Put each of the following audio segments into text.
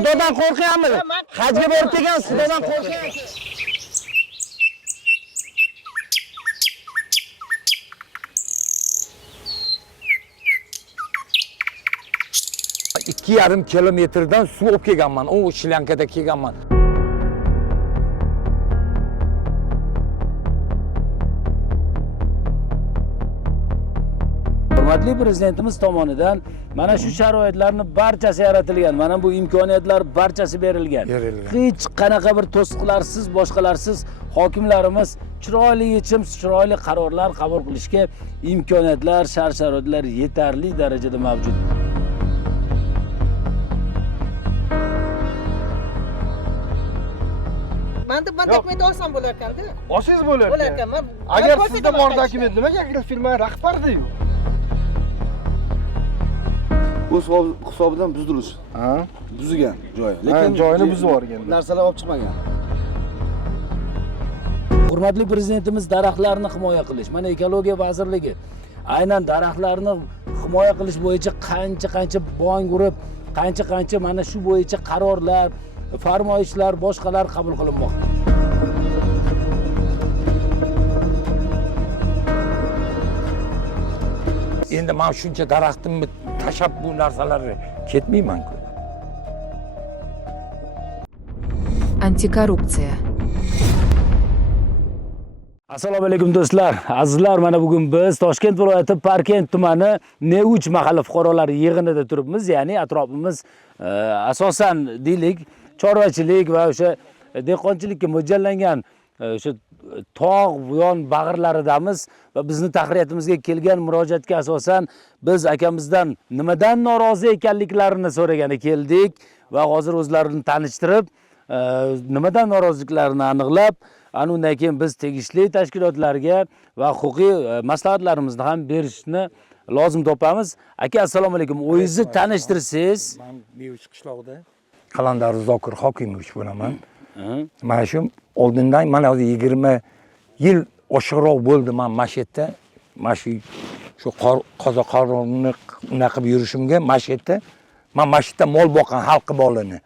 Xudodan qo'rqyapmiz. Hajga borib kelgansiz, Xudodan qo'rqyapsiz. Ikki yarim kilometrdan suv olib kelganman. O Shrilankada kelganman. Hurmatli prezidentimiz tomonidan mana shu sharoitlarning barchasi yaratilgan. Mana bu imkoniyatlar barchasi berilgan. Hech qanaqa bir to'siqlarsiz, boshqalarsiz hokimlarimiz chiroyli yechim, chiroyli qarorlar qabul qilishga imkoniyatlar, shart-sharoitlar yetarli darajada mavjud. Manda dokument olsam bo'lar ekanda. Olsangiz bo'lar ekan. Agar sizda bor dokument nimaga agrofirma rahbarda-yu? O'z hisobidan buzdirish. Ha? Buzilgan joyi. Lekin joyini buzib yuborgan. Narsalar olib chiqmagan. Hurmatli prezidentimiz daraxtlarni himoya qilish. Mana ekologiya vazirligi aynan daraxtlarni himoya qilish bo'yicha qancha bong urib, qancha mana shu bo'yicha qarorlar, farmoyishlar, boshqalar qabul qilinmoqda. Endi men shuncha daraxtimni tashab bu narsalarni ketmayman-ku. Antikorrupsiya. Assalomu alaykum do'stlar. Azizlar, mana bugun biz Toshkent viloyati Parkent tumani Neuch mahalla fuqarolari yig'inida turibmiz. Ya'ni atrofimiz asosan deylik chorvachilik va o'sha dehqonchilikka mo'ljallangan o'sha tog' yon bag'irlaridamiz va bizni tahriyatimizga kelgan murojaatga asosan biz akamizdan nimadan norozi ekanliklarini so'ragani keldik va hozir o'zlarini tanishtirib, nimadan noroziliklarini aniqlab, ana undan keyin biz tegishli tashkilotlarga va huquqiy maslahatlarimizni ham berishni lozim topamiz. Aka, assalomu alaykum. O'zingizni tanishtirsangiz? Men Neuch qishlog'ida Qalandar Zokir Hokimovich bo'laman. Mana shu oldindan mana hozir 20 yil oshiqroq bo'ldi men mashetda. Mana shu qozoqlarni unaqa qilib yurishimga mashetda. Men mashetda mol boqqan xalqi bolini.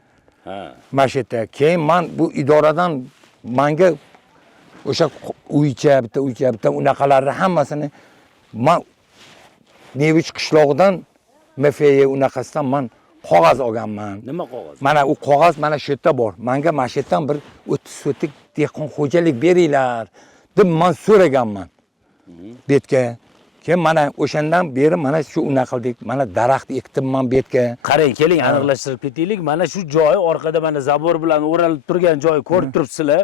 Mashetda. Keyin men bu idoradan menga o'sha uycha bitta unaqalarni hammasini men Neuch qishlog'idan MFE unaqasidan men qog'oz olganman. Nima qog'oz? Mana u qog'oz mana shu yerda bor. Menga mana shu yerdan bir 30 sotik dehqon xo'jalik beringlar deb men so'raganman. Betga. Keyin mana o'shandan beri mana shu unaqa qildik. Mana daraxt ektimman betga. Qarang, keling aniqlashtirib ketaylik. Mana shu joy orqada mana zabor bilan o'ralib turgan joy ko'rib turibsizlar.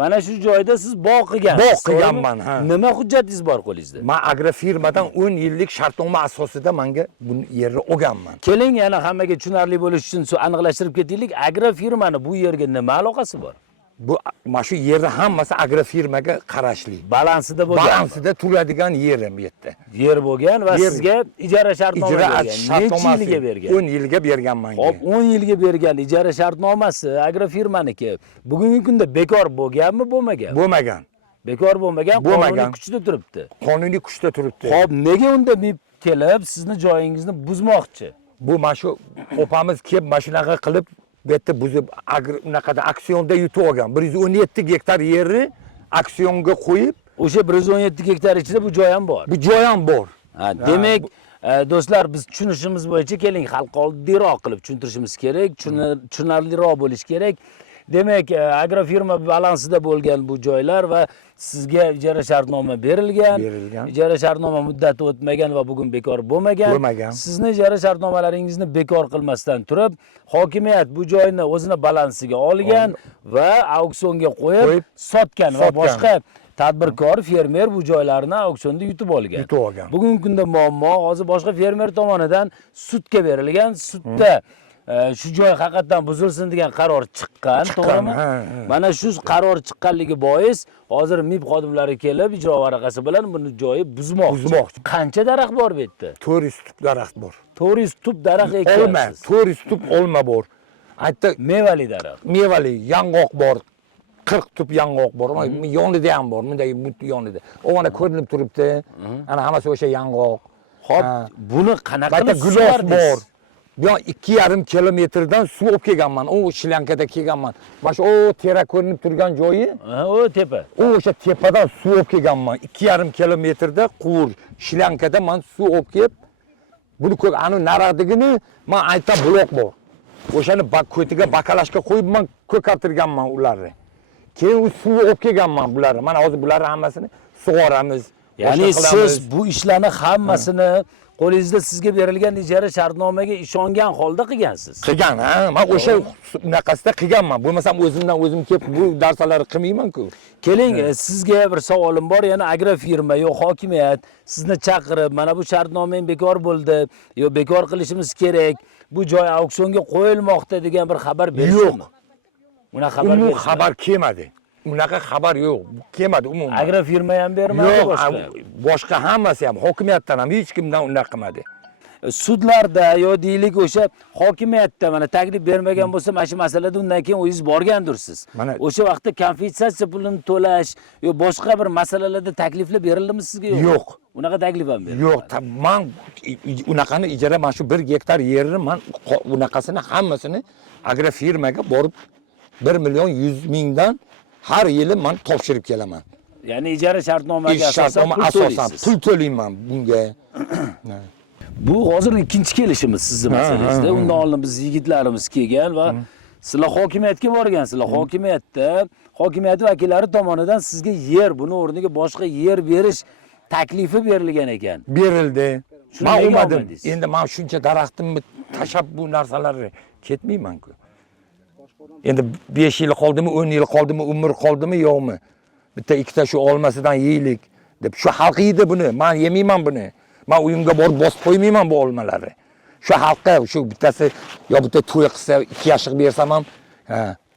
Mana shu joyda siz bog' qilgansiz. Bog' qilganman, ha. Nima hujjatingiz bor qo'lingizda? Men agrofirmadan 10 yillik shartnoma asosida menga bu yerni olganman. Keling, yana hammaga tushunarli bo'lish uchun aqiqlashtirib ketaylik. Agrofirmani bu yerga nima aloqasi bor? Bu mana shu yerni hammasi agrofirmaga qarashli. Balansida bo'lgan. Balansida turadigan yerim yerda. Yer bo'lgan va sizga ijara shartnoma bergan. Necha yilga bergan? 10 yilga berganman. Hop, 10 yilga bergan ijara shartnomasi agrofirmaniki bugungi kunda bekor bo'lganmi, bo'lmagan? Bo'lmagan. Bekor bo'lmagan, qonuniy kuchda turibdi. Qonuniy kuchda turibdi. Hop, nega unda kelib sizni joyingizni buzmoqchi? Bu mana shu opamiz kelib mashinaga qilib bu yerda buzib unaqada aksionda yutib olgan. 117 gektar yerni aksionga qo'yib, o'sha 117 gektar ichida bu joy ham bor. Bu joy ham bor. Demak, do'stlar, biz tushunishimiz bo'yicha keling xalqqa oddiyroq qilib tushuntirishimiz kerak, tushunarliroq bo'lish kerak. Demak, agrofirma balansida bo'lgan bu joylar va sizga ijara shartnoma berilgan. Ijara shartnoma muddati o'tmagan va bugun bekor bo'lmagan. Sizni ijara shartnomalaringizni bekor qilmasdan turib, hokimiyat bu joyni o'zini balansiga olgan va auksionga qo'yib sotgan va boshqa tadbirkor, fermer bu joylarni auksionda yutib olgan. Bugungi kunda muammo hozir boshqa fermer tomonidan sudga berilgan. Sudda shu joy haqiqatan buzilsin degan qaror chiqqan, to'g'rimi? Mana shu qaror chiqqanligi bois hozir MIB xodimlari kelib ijro varaqasi bilan buni joyi buzmoqchi. Qancha daraxt bor bu yerda? 400 tup daraxt bor. 400 tup daraxt ekansiz. 400 tup olma bor. Aytdi, mevali daraxt. Mevali, yong'oq bor. 40 tup yong'oq bor. Yonida ham bor, bunday yonida. O'g'ana ko'rinib turibdi. Ana hammasi o'sha yong'oq. Hop, buni qanaqa qilib gilos bor. Bu 2,5 kilometrdan suv olib kelganman. O Shilyankada kelganman. Mana shu o tera ko'rinib turgan joyi, O tepa. o'sha tepadan suv olib kelganman. 2,5 kilometrda quvur Shilyankada men suv olib kelib, buni ko'k anu naradigini men ayta buloq bor. O'shani ko'tiga bakalashga qo'yib men ko'kartirganman ularni. Keyin u suv olib kelganman bularni. Mana hozir bularni hammasini sug'oramiz. Ya'ni siz bu ishlarni hammasini qo'lingizda sizga berilgan ijara shartnomaga ishongan holda qilgansiz. Qilgan, ha. Men o'sha unaqasida qilganman. Bo'lmasam o'zimdan o'zim kelib bu narsalarni qilmayman-ku. Keling, sizga bir savolim bor. Yana agrofirma yo hokimiyat sizni chaqirib, mana bu shartnomang bekor bo'ldi, yo bekor qilishimiz kerak, bu joy auksionga qo'yilmoqda degan bir xabar berishdimi? Unaqa xabar Umuman xabar kelmadi. Unaqa xabar yo'q. Kelmadi umuman. Agrofirma ham bermadi boshqa. Boshqa hammasi ham hokimiyatdan ham hech kimdan unaqa qilmadi. Sudlarda yo deylik o'sha hokimiyatda mana taklif bermagan bo'lsa, mana shu masalada undan keyin o'zingiz borgandursiz. O'sha vaqtda kompensatsiya pulini to'lash yo boshqa bir masalalarda takliflar berildimi sizga yo'q? Yo'q. Unaqa taklif ham berilmadi. Yo'q, men unaqani ijara mana shu 1 gektar yerni men unaqasini hammasini agrofirmaga borib 1 million 100 mingdan har yili men topshirib kelaman. Ya'ni ijara shartnomaga asosan pul to'layman bunga. Bu hozir ikkinchi kelishimiz sizni masalangizda. Undan oldin biz yigitlarimiz kelgan va sizlar hokimiyatga borgansizlar. Hokimiyatda hokimiyat vakillari tomonidan sizga yer, buni o'rniga boshqa yer berish taklifi berilgan ekan. Berildi. Shuni Men nega olmadim. olmadingiz? Endi men shuncha daraxtimni tashab bu narsalarni ketmayman-ku. Endi 5 yil qoldimi, 10 yil qoldimi, umr qoldimi yo'qmi? Bitta ikkita shu olmasidan yeylik deb shu xalq yeydi buni. Men yemayman buni. Men uyimga borib bosib qo'ymayman bu olmalarni. Shu xalqqa shu bittasi yo bitta to'y qilsa 2 yashiq bersam ham,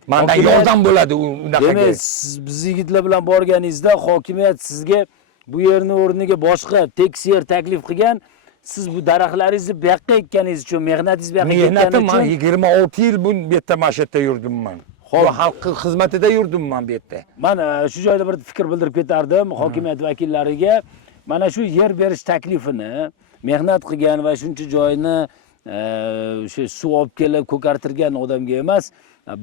mendan yordam bo'ladi unaqaga. Demak, siz biz yigitlar bilan borganingizda hokimiyat sizga bu yerni o'rniga boshqa tekis yer taklif qilgan. Siz bu daraxtlaringizni bu yoqqa ekkaningiz uchun, mehnatingiz bu yoqqa Mehnatim ketgani men uchun 26 yil bu yerda mashqatda yurdim men. Bu xalq xizmatida yurdim men bu yerda. Men shu joyda bir fikr bildirib ketardim hokimiyat vakillariga. Mana shu yer berish taklifini mehnat qilgan va shuncha joyni o'sha suv olib kelib ko'kartirgan odamga emas,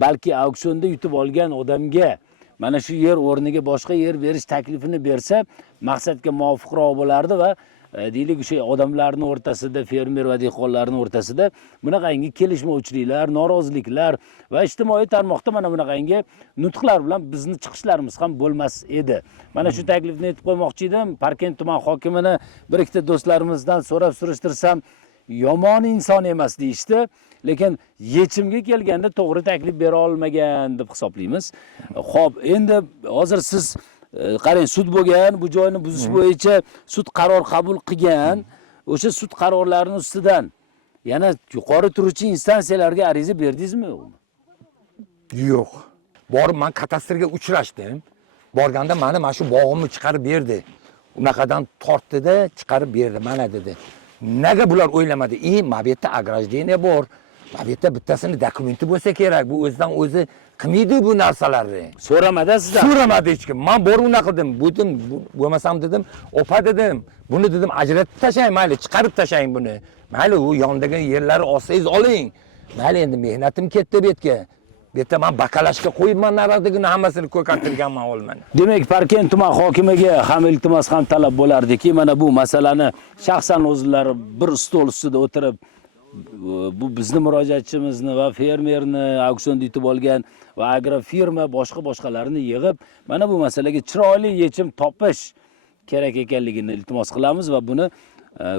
balki auksionda yutib olgan odamga mana shu yer o'rniga boshqa yer berish taklifini bersa, maqsadga muvofiqroq bo'lardi va deylik o'sha odamlarning o'rtasida, fermer va dehqonlarning o'rtasida bunaqangi kelishmovchiliklar, noroziliklar va ijtimoiy tarmoqda mana bunaqangi nutqlar bilan bizni chiqishlarimiz ham bo'lmas edi. Mana shu taklifni aytib qo'ymoqchi edim. Parkent tuman hokimini bir ikkita do'stlarimizdan so'rab surishtirsam, yomon inson emas deyishdi, lekin yechimga kelganda to'g'ri taklif bera olmagan deb hisoblaymiz. Xo'p, endi hozir siz qarang, sud bo'lgan, bu joyni buzish bo'yicha sud qaror qabul qilgan. O'sha sud qarorlarining ustidan yana yuqori turuvchi instansiyalarga ariza berdingizmi yo'qmi? Yo'q. Borib men katastrga uchrashdim. Borganda meni mana shu bog'imni chiqarib berdi. Unaqadan tortdi-da, chiqarib berdi. Mana dedi. Nega bular o'ylamadi? Men bu yerda ограждение bor. Bu yerda bittasini dokumenti bo'lsa kerak. Bu o'zidan o'zi qilmaydi bu narsalarni. So'ramada sizdan. So'ramadi hech kim. Men borib unaqa qildim. Budim, bo'lmasam dedim, opa dedim. Buni dedim ajratib tashlang, mayli, chiqarib tashlang buni. Mayli, u yondagi yerlari olsangiz oling. Mayli, endi mehnatim ketdi bu yerga. Bu yerda men bakalashga qo'yibman naradigini hammasini ko'kartirganman olmani. Demak, Parkent tuman hokimiga ham iltimos ham talab bo'lardiki, mana bu masalani shaxsan o'zlari bir stol ustida o'tirib bu bizni murojaatchimizni va fermerni auksionda yutib olgan va agrofirma boshqalarni yig'ib mana bu masalaga chiroyli yechim topish kerak ekanligini iltimos qilamiz va buni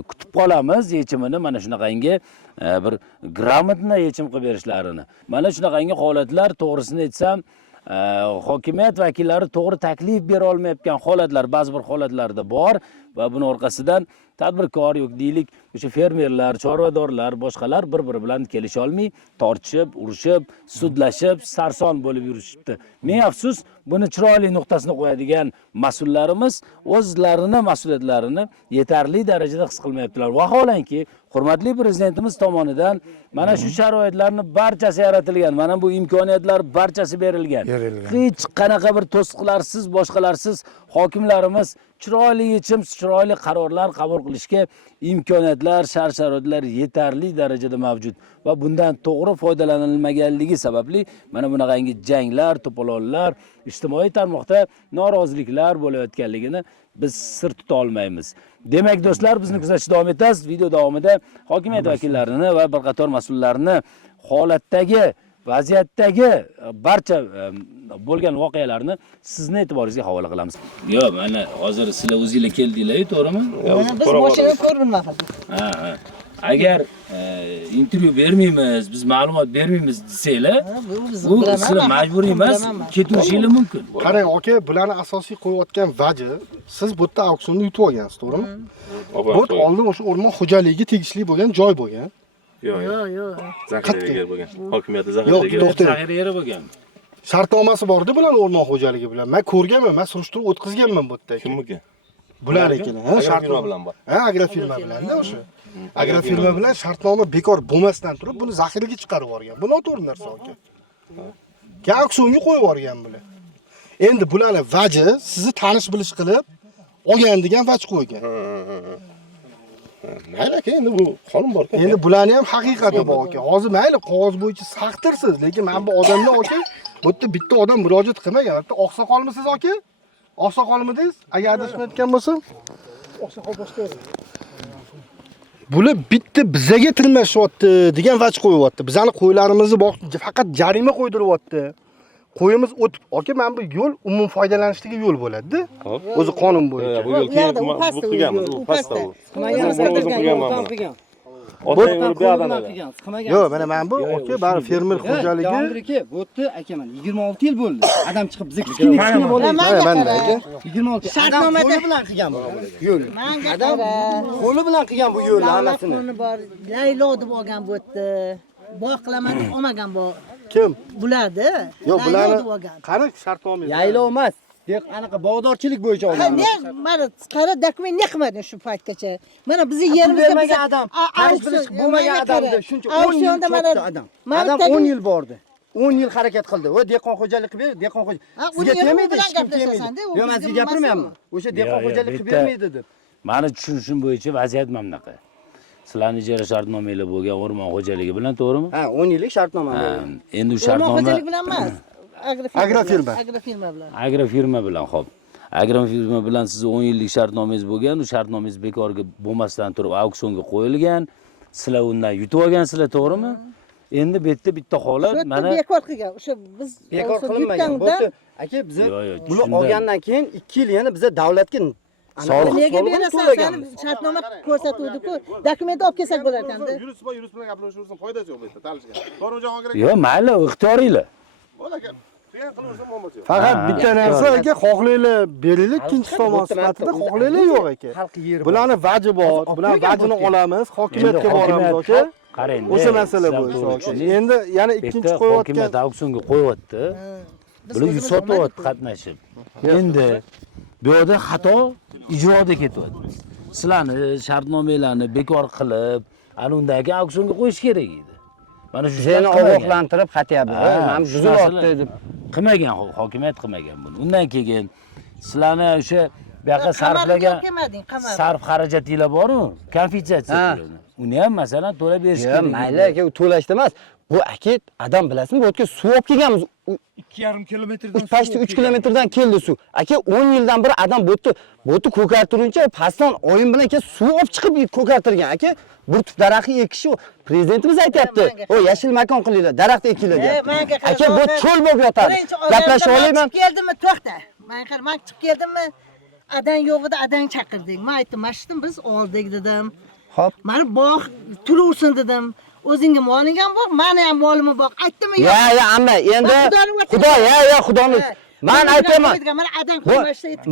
kutib qolamiz yechimini. Mana shunaqangi bir gрамотно yechim qilib berishlarini. Mana shunaqangi holatlar, to'g'risini aytsam, hokimiyat vakillari to'g'ri taklif bera olmayotgan holatlar ba'zi bir holatlarda bor va buning orqasidan tadbirkor yo'q deylik, o'sha fermerlar, chorvadorlar, boshqalar bir-biri bilan kelisha olmay, tortishib, urushib, sudlashib, sarson bo'lib yurishibdi. Ming afsus, buni chiroyli nuqtasini qo'yadigan mas'ullarimiz o'zlarini mas'uliyatlarini yetarli darajada his qilmayaptilar. Vaholanki, hurmatli prezidentimiz tomonidan mana shu sharoitlarni barchasi yaratilgan, mana bu imkoniyatlar barchasi berilgan. Hech qanaqa bir to'siqlarsiz, boshqalarsiz hokimlarimiz chiroyli yechim, chiroyli qarorlar qabul qilishga imkoniyatlar, shart-sharoitlar yetarli darajada mavjud va bundan to'g'ri foydalanilmaganligi sababli mana bunaqangi janglar, to'polonlar, ijtimoiy tarmoqda noroziliklar bo'layotganligini biz sir tuta olmaymiz. Demak, do'stlar, bizni kuzatishda davom etasiz. Video davomida hokimiyat vakillarini va bir qator mas'ullarni holatdagi, vaziyatdagi barcha bo'lgan voqealarni sizni e'tiboringizga havola qilamiz. Yo'q, mana hozir sizlar o'zingizlar keldinglar-ku, to'g'rimi? Mana biz mashinani ko'rmayapmiz. Ha. Agar intervyu bermaymiz, biz ma'lumot bermaymiz desanglar, bu sizlar majburiy emas, ketaverishingiz mumkin. Qarang, aka, bularni asosiy qo'yayotgan vaji, siz bu yerda auksionni yutib olgansiz, to'g'rimi? Bu oldin o'sha o'rmon xo'jaligiga tegishli bo'lgan joy bo'lgan. Yo'q. Zaxiraga bo'lgan. Hokimiyatda Yo'q, zaxiraga. to'xtang. Zaxira bo'lgan. Shartnomasi bor-da bularning o'rmon xo'jaligi bilan. Men ko'rganman, men surishtirib o'tkazganman bu yerda. Kimniki? Bular ekan. Ha, shartnoma bilan bor. Ha, agrofirma bilan-da o'sha. Agrofirma bilan shartnoma bekor bo'lmasdan turib, buni zaxiraga chiqarib yuborgan. Bu noto'g'ri narsa aka. Auksionga qo'yib yuborgan bular. Endi bularni vaji sizni tanish bilish qilib olgan degan vaj qo'ygan. Mayli aka, endi bu qonun bor-ku. Endi bularni ham haqiqati bor aka. Hozir mayli qog'oz bo'yicha saqtirsiz, lekin men bu odamni aka, bu yerda bitta odam murojaat qilmagan. Bitta oqsoqolmisiz aka? Oqsoqolmidingiz? Agar adashmayotgan bo'lsam, oqsoqol boshqa. Bular bitta bizaga tilmashyapti degan vaj qo'yyapti. Bizani qo'ylarimizni faqat jarima qo'ydiryapti. Qo'yimiz o'tib, aka, men bu yo'l umum foydalanishligi yo'l bo'ladi-da. O'zi qonun bo'yicha. Bu yo'l keyin bu qilganmiz, u pastda u. O'zim qilganman. Otang o'lib bu adam edi. Yo'q, mana men bu aka, bari fermer xo'jaligi. Yomg'irki, bu yerda aka men 26 yil bo'ldi. Adam chiqib bizga kichkina bo'ladi. Mana aka. 26 adam qo'li bilan qilgan bu yo'lni. Adam qo'li bilan qilgan bu yo'lni hammasini. Qoni bor, laylo deb olgan bu yerda. Bog' qilaman deb olmagan bu. Kim? Bularni. Yo'q, laylo bularni deb olgan. qani shartnoma. Yaylov emas. Dek anaqa bog'dorchilik bo'yicha Ha, olgan. ne, mana qara dokument ne qilmading shu paytgacha? Mana bizni yerimizda bermagan adam, tanish bilish bo'lmagan odamda shuncha 10 yil chopdi adam. Adam 10 yil bordi. 10 yil harakat qildi. Va dehqon xo'jalik qilib berdi, dehqon xo'jalik. Sizga temaydi, hech kim temaydi. Yo'q, men sizga gapirmayapman. O'sha dehqon xo'jalik qilib bermaydi deb. Mani tushunishim bo'yicha vaziyat mana bunaqa. Sizlarning ijara shartnomangiz bo'lgan o'rmon xo'jaligi bilan, to'g'rimi? Ha, 10 yillik shartnoma. Endi u O'rmon shartnoma xo'jalik bilan emas. Agrofirma. Agrofirma bilan. agrofirma bilan, xo'p. Agrofirma bilan siz 10 yillik shartnomangiz bo'lgan, u shartnomangiz bekorga bo'lmasdan turib auksionga qo'yilgan. Sizlar undan yutib olgansizlar, to'g'rimi? Endi bu yerda bitta holat mana bekor qilgan. O'sha biz Bekor qilinmagan. Bu aka biz buni olgandan keyin 2 yil yana biza davlatga soliq nega berasan? Seni shartnoma ko'rsatuvdi-ku. Dokument olib kelsak bo'lar ekanda. Yurist bilan gapirishimizning foydasi yo'q bu yerda, talishgan. To'g'rijon kerak. Yo'q, mayli, ixtiyoringlar. Bo'lar aka. Qiyin qilaversa muammosi yo'q. Faqat bitta narsa aka, xohlaylar beringlar, ikkinchi tomon sifatida xohlaylar yo'q aka. xalq yeri. Bularni vaji bor, bular vajini olamiz, hokimiyatga boramiz aka. Qarang, O'sha masala bo'yicha aka. Endi yana ikkinchi qo'yayotgan hokimiyat auksionga qo'yapti. Bular sotyapti qatnashib. Endi bu yerda xato ijroda ketyapti. Sizlarni shartnomalarni bekor qilib, ana undagi auksionga qo'yish kerak edi. Mana shu Seni ogohlantirib xatyapti. Mana buzilyapti deb. Qilmagan, hokimiyat qilmagan buni. Undan keyin sizlarni o'sha bu yoqqa sarflagan sarf xarajatinglar bor-ku, konfitsiatsiya. Uni ham masalan to'lab berish kerak. Yo'q, mayli aka, u to'lashda emas. Bu aka, adam bilasizmi, bu yerga suv olib kelganmiz. 2,5 kilometrdan. Pashti 3 kilometrdan keldi suv. Aka, 10 yildan beri adam bu yerda ko'kartirguncha pastdan oyim bilan aka suv olib chiqib ko'kartirgan. Aka, bir tut daraxtni ekish u. Prezidentimiz aytayapti. O yashil makon qilinglar, daraxt ekinglar deyapti. Aka, bu cho'l bo'lib yotadi. Gaplashib olayman. Keldimmi, to'xta. Men chiqib keldimmi? Adan yo'q edi, adan chaqirdik. Men aytdim, "Mashtim biz oldik" dedim. Xo'p. Mana bog' turursin dedim. O'zingga moling ham bor, meni ham molimni bor. Aytdimmi yo'q? Ya, amma endi Xudo, Xudoni. Men aytaman.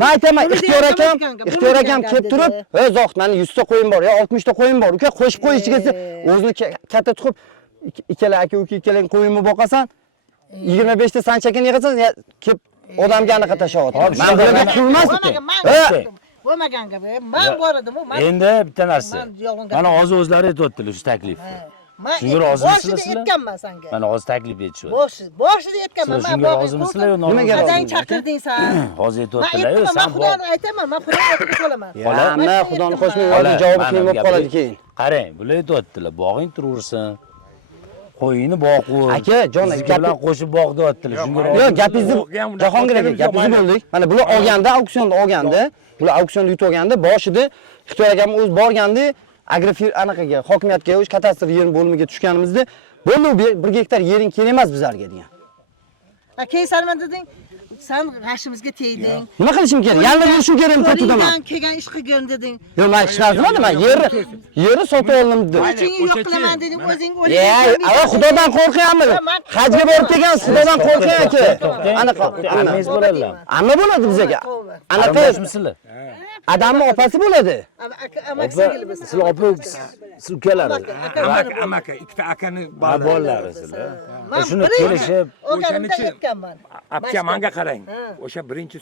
Men aytaman, ixtiyor akam kelib turib, "Ey Zohid, meni 100 ta qo'yim bor, yo 60 ta qo'yim bor. Uka, qo'shib qo'yish kelsa, o'zini katta tuqib, ikkala aka uka ikkalang qo'yimni boqasan, 25 ta sanchakini yig'asan, kelib odamga anaqa tashyapti. Men bularga qulmas ekan. Bo'lmagan gap. Men bor edim, men Endi bitta narsa. Mana hozir o'zlari aytibdilar shu taklif. Shunga rozimisizlar Boshida sizlar? aytganman senga. Mana hozir taklif etishyapti. Boshida aytganman. Sizlar shunga rozimisizlar yo Nimaga norozi? Adang chaqirding sen. Hozir Men aytyaptilar-yu, aytdim, sen men bor. Xudoni aytaman, men Xudoni aytib qolaman. Hamma xudoni qo'shmay Xola, hozir javob mana qiyin bo'lib gap qoladi ayting. keyin. Qarang, bular aytyaptilar, bog'ing turaversin. Qo'yingni boqur. Aka, jon, Bizga gapi- bilan qo'shib boq deyaptilar. Shunga rozi. Yo'q, gapingizni Jahongir aka, gapingizni bo'ldik. Mana bular olganda, auksionda olganda, bular auksionda yutib olganda, boshida Xitoy akam o'zi borganda, agrofir anaqaga, hokimiyatga, o'sha kadastr yer bo'limiga tushganimizda, bo'ldi 1 gektar yering kerak emas bizlarga degan. Keyin sen men deding, sen g'ashimizga tegding. Nima qilishim kerak? Yalnir yurishim kerakmi ko'rtudaman? Qo'lingdan kelgan ish qilgin deding. Yo'q, men ish qilmadim, men yerni sotib oldim dedim. O'zingni yo'q qilaman deding, o'zing Ey, xudodan qo'rqyapmi? Hajga borib kelgansiz, xudodan qo'rqing aka. Anaqa, Amangiz bo'ladilar. amma bo'ladi bizga. Anaqa Qarindosmisizlar? adamning opasi bo'ladi. Amak Opa, singil biz. sizlar opa, siz ukalari. Amaka, ikkita akani Ha, bolalari. bolalari sizlar. Shuni kelishib, O'shanimda aytganman. Apcha menga qarang. O'sha birinchi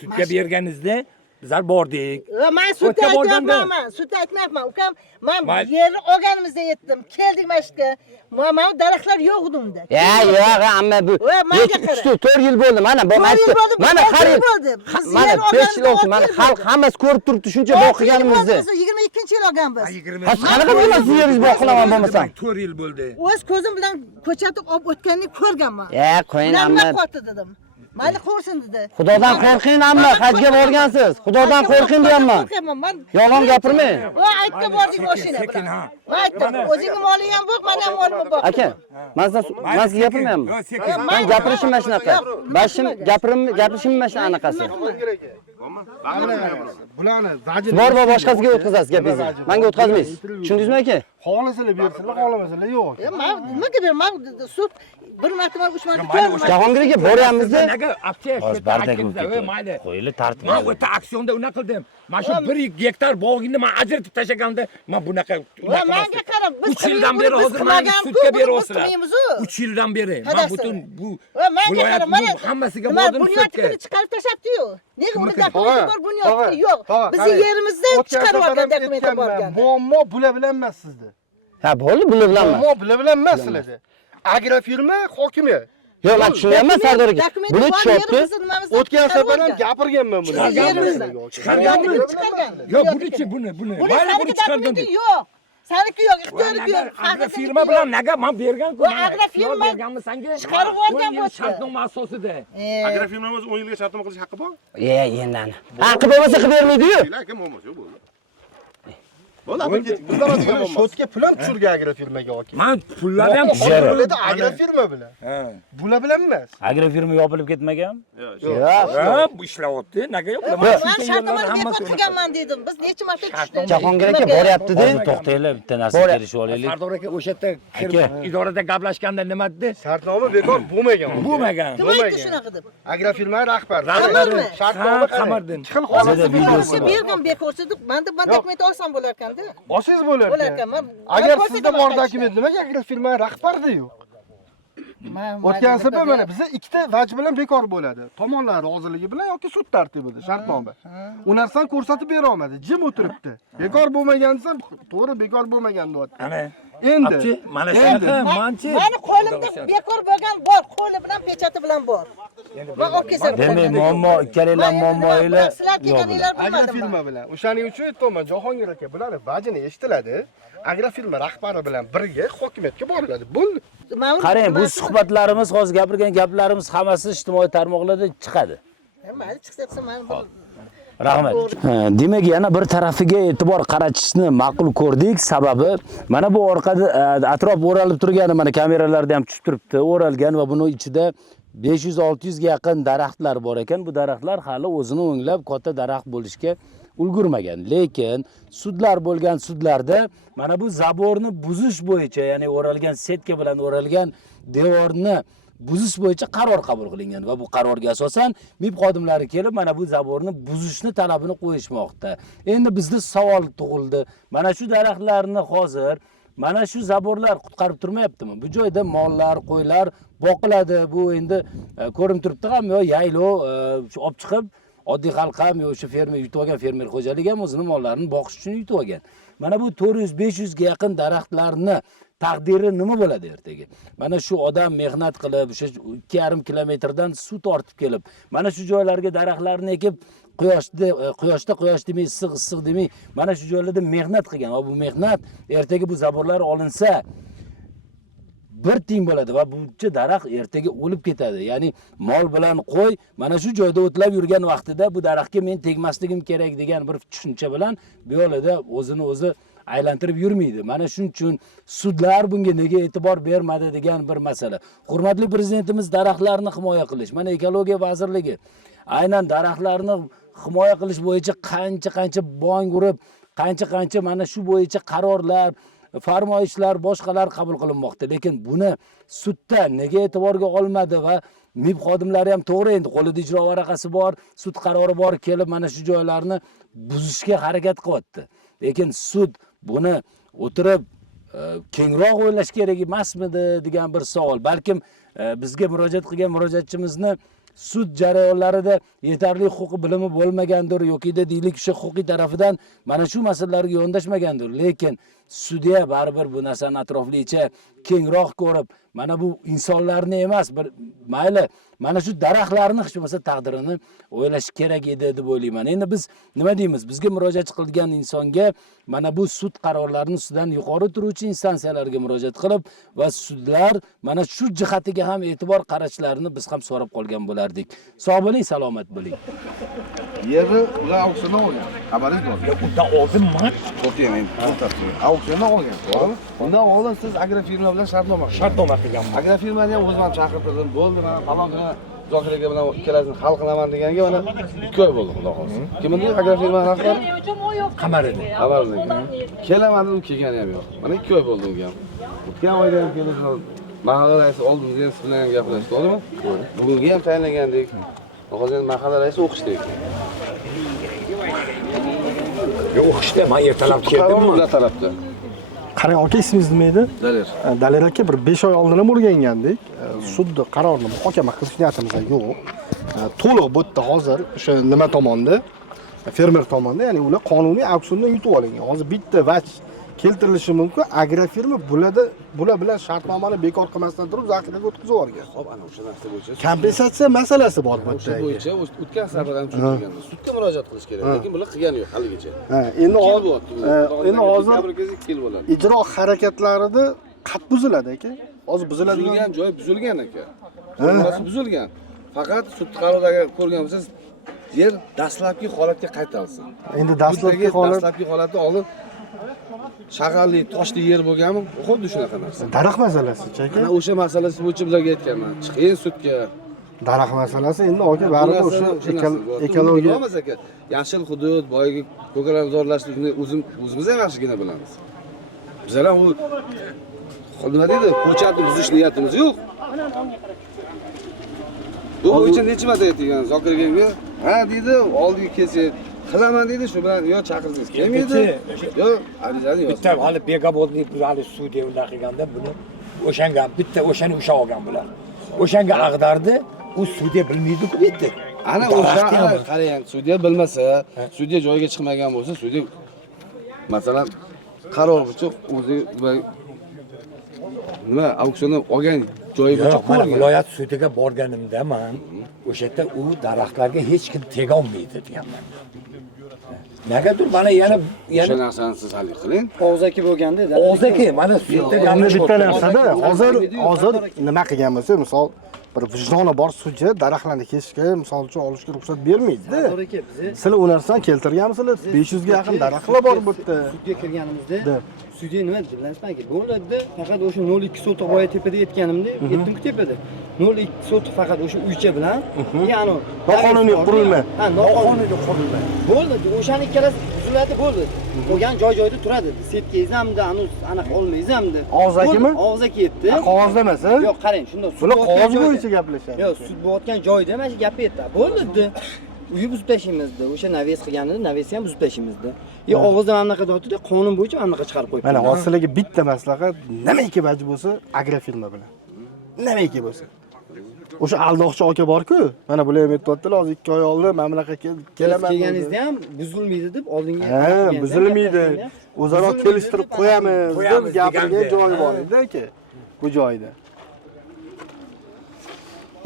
sudga berganingizda bizlar bordik. Men sudda O'tga borganda- aytmayapman, sudda aytmayapman. Ukam, men Mayli. yerni olganimizda yetdim. Keldik masjidga. Mana daraxtlar yo'q edi unda. Yo'q, amma bu Voy, menga qara. 4 yil bo'ldi. Mana bu 4 yil bo'ldi, mana olti har yil yil bo'ldi. Biz mana yer 5 yil oldi. olganimizda Mana olti yil xalq hammasi ko'rib turibdi, shuncha boq qilganimizni. 22 yil olganmiz. Hozir qanaqa bo'lmasa yeringiz boq qilaman bo'lmasam. 4 yil bo'ldi. O'z ko'zim bilan ko'chatib olib o'tganini ko'rganman. Qo'ying Nima amma. qotdi dedim. Mayli qo'rsin dedi. Xudodan qo'rqing amma, hajga borgansiz. Xudodan qo'rqing deyapman. Men Yolg'on gapirmang. va aytdi bordik mashina sekin, bilan. ha. Men aytdim, o'zingning moling ham bo'q, men ham molimni bo'q. Aka, men sizga gapirmayapman. Yo'q, sekin. Men gapirishim mana shunaqa. Gapirishim mana shu anaqasi. Bularni vajini Bor va boshqasiga o'tkazasiz gapingizni. Menga o'tkazmaysiz. Tushundingizmi aka? xohlasalar bersinlar, xohlamasalar yo'q. Men nimaga berman? Sud bir marta, 3 marta, 4 marta. Jahongir aka boryapmizda. Nega apcha hozir bardaga o'tib mayli. qo'yili tartib. Men o'ta aksionda unaqa qildim. Mana shu 1 gektar bog'ingni men ajratib tashlaganda, men bunaqa Va menga qarab, biz 3 yildan beri hozir meni sudga beryapsizlar. 3 yildan beri men Hadasi. butun bu Va menga viloyat qarab, mana hammasiga nima, bordim bunyodni sudga. chiqarib tashlabdi-yu. Nega uni Kimniki? dokumenti bor, bunyodni yo'q. Bizning yerimizda chiqarib olgan dokumenti borgan. Muammo bular bilan emas sizda. Ha, bo'ldi, bular bilanman. Muammo bular bilan emas sizlarda. Agrofirma hokimi. Yo'q, men tushunyapman Sardor aka. Buni tushyapti. O'tgan safar ham gapirganman buni. Chiqarganmi? Chiqargan. Yo'q, buni-chi, buni. Mayli buni chiqargan. Yo'q. Saniki yo'q, ixtiyoriki yo'q. Agrofirma bilan nega men bergan-ku? Bu agrofirma berganmi senga? chiqarib yuborgan bo'lsa. Shartnoma asosida. Agrofirma o'zi 10 yilga shartnoma qilish haqqi bor. Endi. Haqi bo'lmasa qilib bermaydi-yu. Lekin bo'lmasa bo'ldi. Bo'ladi, bizlar o'ziga bo'lmaz. Shotga pul ham tushirgan agrofirmaga hokim. Men pullarni ham Bularda agrofirma bilan. Bular bilan emas. Agrofirma yopilib ketmagan? Ha, bu ishlayapti. Nega yo'q? Men shartnomani bekor qilganman dedim. Biz necha marta tushdik. Jahongir aka boryapti-da. Hozir to'xtanglar, bitta narsa kelishib olaylik. Sardor aka o'sha yerda idorada gaplashganda nima dedi? Shartnoma bekor bo'lmagan. Bo'lmagan. Kim aytdi shunaqa deb? Agrofirma rahbari. Qamarmi? Shartnoma Qamardin. Chiqil Hozirda holasi videosi bor. Bergan bekorchi deb, menda bu dokument olsam bo'lar ekanda. Olsangiz bo'lar. Bo'lar ekan. Men Agar sizda bor dokument nimaga agrofirma rahbarida yo'q? O'tgan safar mana bizda ikkita vaj bilan bekor bo'ladi. Tomonlar roziligi bilan yoki sud tartibida shartnoma. U narsani ko'rsatib bera olmadi, jim o'tiribdi. Bekor bo'lmagan desa, to'g'ri bekor bo'lmagan deyapti. Ana. Endi Apchi, mana shunaqa manchi. Meni qo'limda bekor bo'lgan bor, qo'li bilan pechati bilan bor. Va olib kelsa. Demak, muammo ikkalanglar muammoinglar sizlar kelganinglar bilmadim. agrofirma bilan. O'shaning uchun aytmoqman, Jahongir aka, bularni vajini eshitiladi. Agrofirma rahbari bilan birga hokimiyatga boriladi. Bo'ldi. qarang, bu suhbatlarimiz, hozir gapirgan gaplarimiz hammasi ijtimoiy tarmoqlarda chiqadi. Mayli chiqsa men Rahmat. Demak, yana bir tarafiga e'tibor qaratishni ma'qul ko'rdik. Sababi mana bu orqada atrof o'ralib turgani, mana kameralarda ham tushib turibdi, o'ralgan va buni ichida 500-600 ga yaqin daraxtlar bor ekan. Bu daraxtlar hali o'zini o'nglab katta daraxt bo'lishga ulgurmagan. Lekin sudlar bo'lgan sudlarda mana bu zaborni buzish bo'yicha, ya'ni o'ralgan setka bilan o'ralgan devorni buzish bo'yicha qaror qabul qilingan va bu qarorga asosan MIB xodimlari kelib mana bu zaborni buzishni talabini qo'yishmoqda. Endi bizda savol tug'ildi. Mana shu daraxtlarni hozir mana shu zaborlar qutqarib turmayaptimi? Bu joyda mollar, qo'ylar boqiladi. Bu endi ko'rinib turibdi ham, yo yaylov olib chiqib oddiy xalq ham, yo o'sha fermer yutib olgan fermer xo'jalik ham o'zini mollarini boqish uchun yutib olgan. Mana bu 400-500 ga yaqin daraxtlarni taqdiri nima bo'ladi ertaga? Mana shu odam mehnat qilib, o'sha 2,5 kilometrdan suv tortib kelib, mana shu joylarga daraxtlarni ekib, quyoshda quyosh demay, issiq demay, mana shu joylarda mehnat qilgan. Va bu mehnat ertaga bu zaborlar olinsa bir tiyin bo'ladi va buncha daraxt ertaga o'lib ketadi. Ya'ni mol bilan qo'y mana shu joyda o'tlab yurgan vaqtida bu daraxtga men tegmasligim kerak degan bir tushuncha bilan bu yo'lida o'zini o'zi aylantirib yurmaydi. Mana shuning uchun sudlar bunga nega e'tibor bermadi degan bir masala. Hurmatli prezidentimiz daraxtlarni himoya qilish, mana ekologiya vazirligi aynan daraxtlarni himoya qilish bo'yicha qancha bong urib, qancha mana shu bo'yicha qarorlar, farmoyishlar, boshqalar qabul qilinmoqda. Lekin buni sudda nega e'tiborga olmadi va MIB xodimlari ham to'g'ri, endi qo'lida ijro varaqasi bor, sud qarori bor, kelib mana shu joylarni buzishga harakat qilyapti. Lekin sud buni o'tirib kengroq o'ylash kerak emasmidi degan bir savol. Balkim bizga murojaat qilgan murojaatchimizni sud jarayonlarida yetarli huquqiy bilimi bo'lmagandir yoki deylik o'sha huquqiy tarafidan mana shu masalalarga yondashmagandir. Lekin sudya baribir bu narsani atroflicha kengroq ko'rib, mana bu insonlarni emas, bir mayli mana shu daraxtlarni hech bo'lmasa taqdirini o'ylash kerak edi deb o'ylayman. Endi biz nima deymiz? Bizga murojaat qilgan insonga mana bu sud qarorlarini ustidan yuqori turuvchi instansiyalarga murojaat qilib va sudlar mana shu jihatiga ham e'tibor qarashlarini biz ham so'rab qolgan bo'lardik. Sog' bo'ling, salomat bo'ling. Yerni ular auksiondan olgan. Xabaringiz bormi? Undan oldinmi? O'tayman. Auksiondan olgan. To'g'rimi? Undan oldin siz agrofirma bilan shartnoma qilganman. Agrofirmani ham o'zim ham chaqirtirdim. Bo'ldi, mana falon kuni Zokir aka bilan ikkalasini hal qilaman deganiga mana 2 oy bo'ldi, xudo xohlasa. Kimning agrofirma rahbari? Qamariddin. Kelaman dedim, kelgani ham yo'q. Mana 2 oy bo'ldi unga ham. O'tgan oyda ham kelib, mahalla raisi oldimizda siz bilan gaplashdik, to'g'rimi? Bugunga ham tayinlagandik. Hozir mahalla raisi o'qishdek. Yo'q, o'qishda men ertalab keldim. Ular tarafda. Qarang aka, ismingiz nima edi? Dalir. Dalir aka bir 5 oy oldin ham o'rgangandik. Sud qarorini muhokama qilish niyatimiz yo'q. To'liq bu yerda hozir o'sha nima tomonda? Fermer tomonda, ya'ni ular qonuniy auksiondan yutib olingan. Hozir bitta vaj keltirilishi mumkin. Agrofirma bular bilan shartnomani bekor qilmasdan turib zaxiraga o'tkazib yuborgan. Xo'p, ana o'sha narsa bo'yicha. Kompensatsiya masalasi bor bu O'sha yerda. bo'yicha o'tgan safar ham tushuntirgan. Sudga murojaat qilish kerak, lekin bular qilgani yo'q haligacha. Endi Endi hozir yil bo'ladi. ijro harakatlarida qat buziladi aka. Hozir buziladigan Joy buzilgan aka. Hammasi buzilgan. Faqat sud qarorida ko'rgan bo'lsangiz, yer dastlabki holatga qaytarilsin. endi dastlabki holatda oldin shag'alli, toshli yer bo'lganmi? Xuddi shunaqa narsa. daraxt masalasi aka. Mana o'sha masalasi bo'yicha bizlarga aytganman. Chiqing sudga. Daraxt masalasi endi aka baribir o'sha ekologiya emas aka. Yashil hudud, boyagi ko'kalamzorlashlikni o'zimiz ham yaxshigina bilamiz. Bizlar ham u nima deydi? Ko'chatni buzish niyatimiz yo'q. Bu bo'yicha necha marta aytgan Zokir akamga? Ha deydi, oldiga kelsak qilaman deydi, shu bilan yo chaqirsangiz kelmaydi. Yo, arizani yo'q. Bitta hali Begobodlik hali sudya ular qilganda buni o'shani olgan bular. O'shanga ag'dardi, u sudya bilmaydi-ku bitta. Ana o'sha qarang, sudya bilmasa, sudya joyiga chiqmagan bo'lsa, sudya masalan qaror bo'yicha o'zi nima auksiondan olgan joyi bo'yicha Mana viloyat sudiga borganimda men o'sha yerda u daraxtlarga hech kim tega olmaydi deganman. Negadir mana yana o'sha narsani siz hal qiling. Og'zaki bo'lganda og'zaki mana sudda endi bitta narsada hozir nima qilgan bo'lsa, misol bir vijdoni bor sudya daraxtlarni kesishga, misol uchun olishga ruxsat bermaydi-da. Sizlar u narsani keltirganmisizlar? 500 ga yaqin daraxtlar bor bu yerda. sudga kirganimizda sudya nima dedi bilasizmi aka? Bo'ladi, faqat o'sha 0,2 sotiq boya tepada aytganimda, aytdim-ku tepada. 0,2 sotiq faqat o'sha uycha bilan, ya'ni noqonuniy qurilma. Ha, noqonuniy qurilma. Bo'ladi, o'shani ikkalasi buziladi, bo'ladi. Qolgan joy-joyda turadi. Setkangiz hamda, anaqa olmangiz hamda. Og'zakimi? Og'zaki yetdi. Qog'ozda emas, a? Yo'q, qarang, shunda Bular qog'oz bo'yicha gaplashadi. Yo'q, sud bo'layotgan joyda mana shu gap aytdi. Bo'ladi. Uyni buzib tashlaymizda. O'sha naves qilganida navesni ham buzib tashlaymizda. Og'izda mana bunaqa deyapti-da, qonun bo'yicha mana bunaqa chiqarib qo'yibdi. Mana hozir sizlarga bitta maslahat, nimaiki vaji bo'lsa, agrofirma bilan. Nimaiki bo'lsa. O'sha aldoqchi aka bor-ku. Mana bular ham aytibdilar, hozir 2 oy oldin mana bunaqa kelaman. Kelganingizda ham buzilmaydi deb oldinga. Ha, buzilmaydi. O'zaro kelishtirib qo'yamiz deb gapirgan joyi bor edi aka. Bu joyda.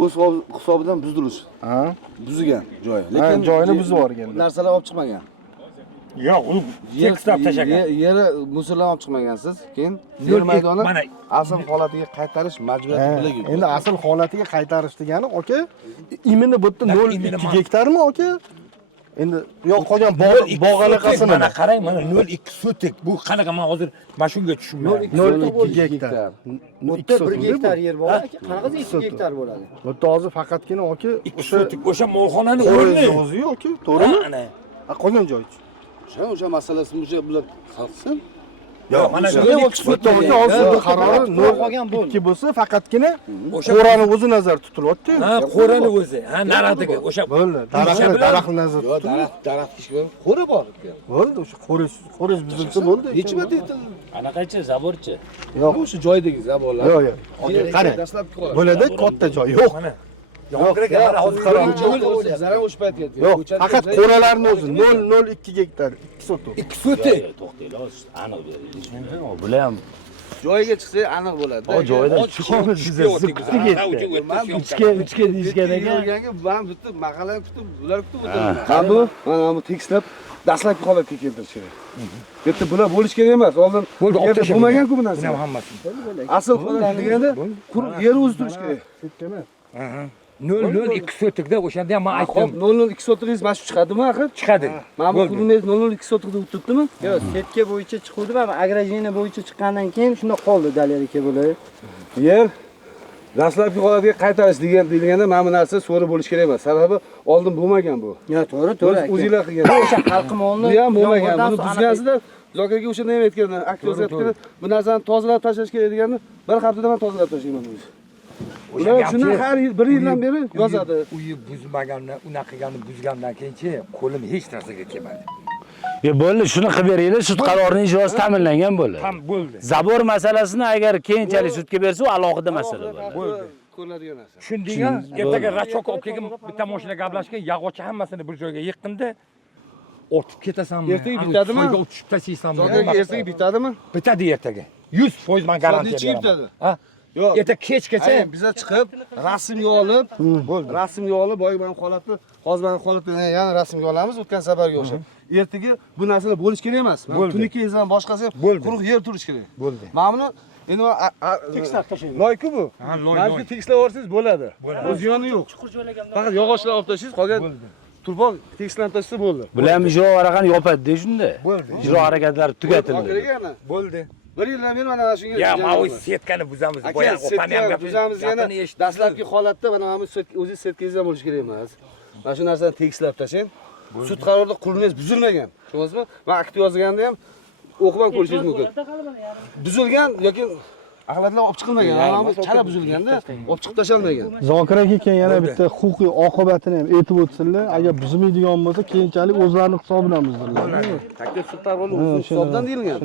O'z hisobidan buzdirish. Ha? Buzilgan joyi. Lekin joyini buzib yuborgan. Narsalar olib chiqmagan. Yo'q, u tekstlab tashlagan. Yeri musullarni olib chiqmagansiz. Keyin yer maydoni mana asl holatiga qaytarish majburiyati bilan. Endi asl holatiga qaytarish degani aka, imini bu yerda 0,2 gektarmi aka? Endi yo'q qolgan bog' anaqasini mana qarang, mana 0,2 sotik. Bu qanaqa men hozir mana shunga tushunmayapman. 0,2 gektar. Bu yerda 1 gektar yer bor. Qanaqa 2 gektar bo'ladi? Bu yerda hozir faqatgina aka 2 sotik o'sha molxonani o'rni o'rni. o'zi-yu aka, to'g'rimi? Ana. Qolgan joy-chi. O'sha masalasini o'sha bular hal qilsin. Yo'q, mana Hozir qarori 0,2 bo'lsa, faqatgina qo'rani o'zi nazarda tutilyapti. Ha, qo'rani o'zi. Ha, naradiga o'sha Bo'ldi. Daraxtni nazarda Yo'q, daraxt ish ko'rib, qo'ri bor. bo'ldi. O'sha qo'rish buzilsa bo'ldi. Nechima deydi? Anaqachi, zaborchi. Yo'q, O'sha joydagi zaborlar. yo'q, yo'q. Qarang. Dastlabki holat. Bo'ladi katta joy yo'q. mana. Yo'q, mana hozir qarang. Zarar o'sha paytga. Yo'q, faqat qo'ralarni o'zi 0,02 gektar 2 sotuk. 2 sotik. To'xtanglar, hozir aniq bering. Bular ham Joyiga chiqsa aniq bo'ladi. o joyidan chiqamiz siz zibdi ketdi. Uchga deyishgan ekan. Yurganga men bitta mahallani kutib, ular kutib o'tirdim. Qani bu? Mana bu tekislab dastlabki holatga keltirish kerak. Bu yerda bular bo'lish kerak emas. Oldin yerda bo'lmagan-ku bu narsa. Nima hammasi. Asl holat deganda quruq yer o'zi turish kerak. Aha. 0,02 sotikda o'shanda ham men Hop, aytdim. 0,02 sotiringiz mana shu chiqadimi axir? Chiqadi. Mana bu quruqingiz 0,02 sotikda o'tibdimi? Yo'q, setka bo'yicha chiquvdi va agrojeniya bo'yicha chiqqandan keyin shunda qoldi galerika bo'lib. Yer dastlabki holatiga qaytarish deganda mana bu narsa so'ri bo'lish kerak emas. Sababi oldin bo'lmagan bu. Yo, to'g'ri. O'zinglar qilgan. O'sha xalqi molni Bu ham bo'lmagan. Buni buzgansizlar. Zokaga o'shanda ham aytganlar, akt yozayotganlar. Bu narsani tozalab tashlash kerak deganda, bir haftada men tozalab tashlayman o'zi. Ular shuni har yil 1 yildan beri yozadi. Uyi buzmaganni, unaqa qilganni buzgandan keyinchi qo'lim hech narsaga kelmadi. Bo'ldi, shuni qilib beringlar, sud qarorining ijrosi ta'minlangan bo'ladi. Ham bo'ldi. Zabor masalasini agar keyinchalik sudga bersa, u alohida masala bo'ladi. Bo'ldi. Ko'riladigan narsa. Shundiga ertaga rachok olib kelgan bitta mashina gaplashgan, yog'och hammasini bir joyga yiqqinda o'tib ketasanmi? Ertaga bitadimi? Soyga tushib tashlaysanmi? Zokaga ertaga bitadimi? Bitadi ertaga. 100% men garantiya Nechiga beraman. bitadi? Ha? Yo'q. Erta kechgacha Biza chiqib, rasmga olib, rasmga olib, boy men holatni, hozir men holatni yana rasmga olamiz o'tgan safarga o'xshab. Ertaga bu narsalar bo'lish kerak emas. Tunikingizdan ham boshqasi ham quruq yer turish kerak. bo'ldi. Mana buni endi tekislar tashlaydi. Loy-ku bu. Ha, loy. Mana shu tekislar olsangiz bo'ladi. O'z yoni yo'q. Faqat yog'ochlar olib tashlaysiz, qolgan turpoq tekislarni tashlasa bo'ldi. Bular ham ijro varaqani yopadi-da shunda. Bo'ldi. Ijro harakatlari tugatildi. Bo'ldi. 1 yildan beri mana shunga. Ya, mana bu setkani buzamiz. Boya opani ham buzamiz yana. Dastlabki holatda mana bu o'zingiz setkangizdan bo'lish kerak emas. Mana shu narsani tekislab tashlang. Sud qarorida quruqingiz buzilmagan. Tushundingizmi? Men akt yozganda ham o'qib ham ko'rishingiz mumkin. Buzilgan yoki axlatlar olib chiqilmagan. Mana bu chala buzilganda olib chiqib tashalmagan. Zokir aka keyin yana bitta huquqiy oqibatini ham aytib o'tsinlar. Agar buzmaydigan bo'lsa, keyinchalik o'zlarining hisobidan buzdirlar. Taklif sud qarori o'z hisobidan deyilgan.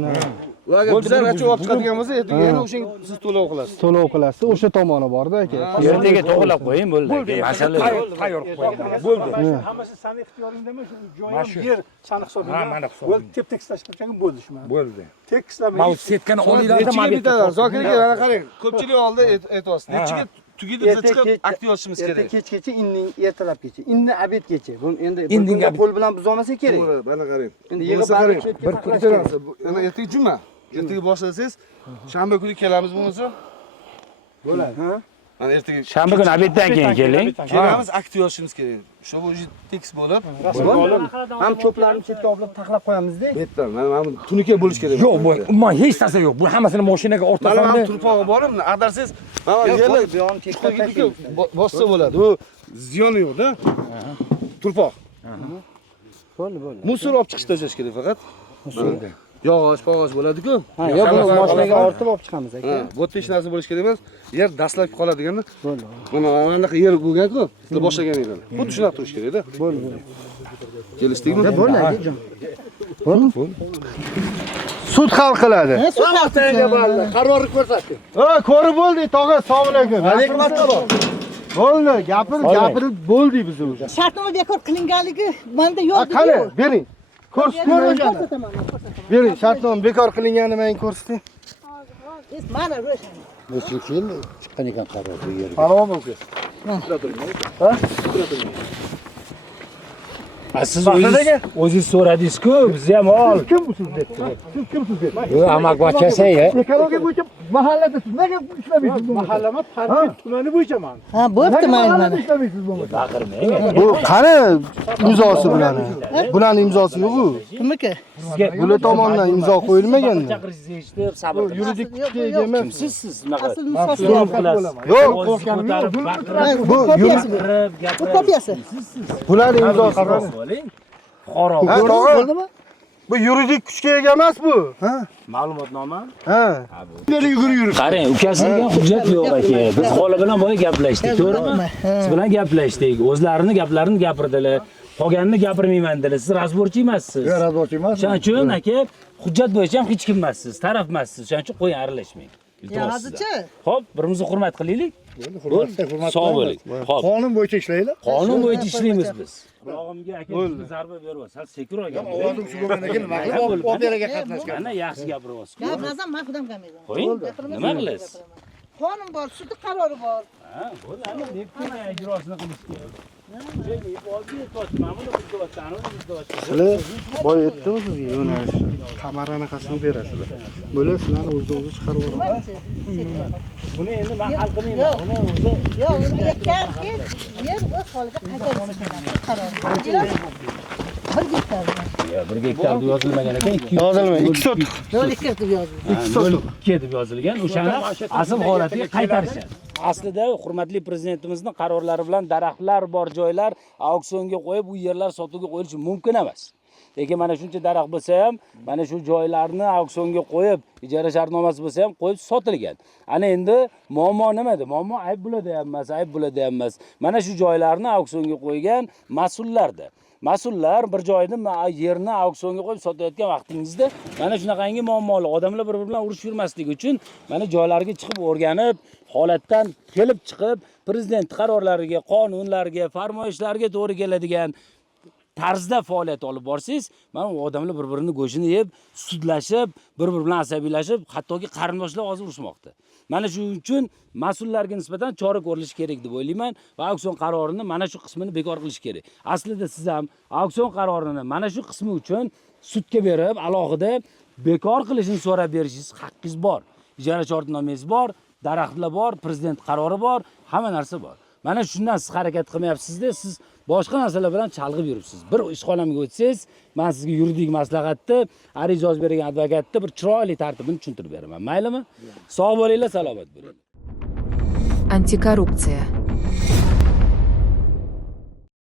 Va agar bizlar rachok olib chiqadigan bo'lsa, ertaga yana o'shanga siz to'lov qilasiz. To'lov qilasiz. O'sha tomoni bor-da aka. Ertaga to'g'rilab qo'ying, bo'ldi. Masala yo'q. tayyor qilib qo'yaman. Bo'ldi. Hammasi sani ixtiyoringdami? Shu joy Mana ham shu. yer sani hisobingda. Ha, mana hisobim. Bo'ldi, tekslash qilgan bo'ldi shu mana. Bo'ldi. Tekslama. Mana setkani olinglarda Nechiga mana bitadi? Zokir aka, mana qarang. Ko'pchilik oldida aytyapsiz. Nechiga tugidi biza chiqib akt yozishimiz Erta kerak. kechgacha, indin ertalabgacha, indin obedgacha. Buni endi Indin bir qo'l bilan buza olmasa kerak. To'g'ri, mana qarang. Endi Yig'ib yig'ib qarang. barcha Bir kuncha narsa. Yana ertaga juma. Ertaga boshlasangiz, shanba kuni kelamiz bo'lmasa? Bo'ladi. Mana ertaga Shanba kuni obeddan keyin keling. kelamiz, akt yozishimiz kerak. Shu bo'yicha tekst bo'lib, ham cho'plarni chetga olib taqlab qo'yamiz-da. bu yerdan mana tunuka bo'lish kerak. Yo'q, bu umuman hech narsa yo'q. Bu hammasini mashinaga Mana o'rtasamda mana turpog'i bormi? Agarsiz mana yerlar Bu yo'lni teklab bossa bo'ladi. U ziyoni yo'q-da. Turpoq. Bo'ldi. Musor olib chiqish tashlash kerak faqat. bo'ldi. Yog'och, pog'och bo'ladi-ku. Ha, yo'q, buni mashinaga ortib olib chiqamiz aka. Ha, bu yerda hech narsa bo'lish kerak emas. Yer dastlabki holat deganda mana bunaqa yer bo'lgan-ku. Sizlar boshlagan ekan. Xuddi shunaqa turish kerak-da. Bo'ldi. Kelishdikmi? Bo'ldi akajon. Sud hal qiladi. Qarorni ko'rsatdi. Ko'rib bo'ldik, tog'a, assalomu alaykum. Alaykum assalom. Bo'ldi, gapirib bo'ldik biz o'zi. Shartnoma bekor qilinganligi menda yo'q. Qani, bering. Ko'rsataman. Bering, shartnoma bekor qilinganini menga ko'rsating. Mana ro'shan. Necha yil chiqqan ekan qaror bu yerga. Palov bo'lsa. Siz o'zingiz so'radingiz-ku, biz ham ol. Kimsiz debdi. Siz kimsiz debdi. Bu amakbachasi ya. Ekologiya bo'yicha mahallada siz nega ishlamaysiz bu? Mahallama Parkent tumani bo'yichaman. Ha, bo'pti mana. Ishlamaysiz bu. Baqirmang. Bu qani imzosi bilan? Bularning imzosi yo'q-ku. Kimniki? Bular tomonidan imzo qo'yilmaganda. Chaqirishingizni eshitib, sabr qiling. Yuridik kuchga ega emas. Siz nima Asl qilasiz? nusxasi Yo'q. Bu kopiyasi. Bu kopiyasi. Bularning imzosi. Fuqaro Ha, to'g'ri. Bu yuridik kuchga ega emas bu. Ha? ma'lumotnoma. Ha. Yugurib. Qarang, ukasiga hujjat yo'q aka. Biz xola bilan boya gaplashdik, to'g'rimi? Siz bilan gaplashdik. O'zlarini gaplarini gapirdilar. Qolganini gapirmayman dedilar. Siz razborchi emassiz. Yo'q, razborchi emas. Shuning uchun aka, hujjat bo'yicha ham hech kim emassiz, taraf emassiz. Shuning uchun qo'ying, aralashmang. Hozirchi? Xo'p, birimizni hurmat qilaylik. Sog' bo'ling. Xo'p. Qonun bo'yicha ishlaylik. Qonun bo'yicha ishlaymiz biz. Qulog'imga aka zarba beryapsiz. Sal sekinroq gapir. Ovodim shu bo'lgandan keyin nima qilib operaga qatnashgan. Mana yaxshi gapiryapsiz. Gaplasam men xudam qilmayman. Qo'ying. Nima qilasiz? Qonun bor, sud qarori bor. Ha, bo'ldi. Ana deputat ijrosini qilish kerak. Sizlar boy aytdimi sizga yo'nalish? Kamerani qasam berasizlar. Bular sizlarni o'zingizga chiqarib yuboradi. Buni endi men hal qilmayman. Buni o'zi Yo'q, uni aytganki, yer o'z holiga qaytarib qaror. 1 gektar. bir gektar deb yozilmagan ekan, 200 Yozilmagan, 2 sotix. 0,2 deb yozilgan. 2 deb yozilgan. O'shani asl holatiga qaytarishadi. Aslida hurmatli prezidentimizning qarorlari bilan daraxtlar bor joylar auksionga qo'yib, u yerlar sotuvga qo'yilishi mumkin emas. Lekin mana shuncha daraxt bo'lsa ham, mana shu joylarni auksionga qo'yib, ijara shartnomasi bo'lsa ham qo'yib sotilgan. Ana endi muammo nimada? Muammo ayb bo'ladi ham emas, ayb bo'ladi ham emas. Mana shu joylarni auksionga qo'ygan mas'ullarda. Mas'ullar bir joyni yerni auksionga qo'yib sotayotgan vaqtingizda mana shunaqangi muammolar, odamlar bir-biri bilan urush yurmasligi uchun mana joylarga chiqib o'rganib, holatdan kelib chiqib, prezident qarorlariga, qonunlarga, farmoyishlarga to'g'ri keladigan tarzda faoliyat olib borsangiz, mana u odamlar bir-birini go'shini yeb, sudlashib, bir-biri bilan asabiylashib, hattoki qarindoshlar hozir urushmoqda. Mana shuning uchun mas'ullarga nisbatan chora ko'rilishi kerak deb o'ylayman va auksion qarorini mana shu qismini bekor qilish kerak. Aslida siz ham auksion qarorini mana shu qismi uchun sudga berib, alohida bekor qilishini so'rab berishingiz haqqingiz bor. Ijara shartnomangiz bor, daraxtlar bor, prezident qarori bor, hamma narsa bor. Mana shundan siz harakat qilmayapsiz-da, siz boshqa narsalar bilan chalg'ib yuribsiz. Bir ishxonamga o'tsangiz, men sizga yuridik maslahatni, ariza yozib bergan advokatni bir chiroyli tartibini tushuntirib beraman. Maylimi? Sog' bo'linglar, salomat bo'ling. Антикоррупция.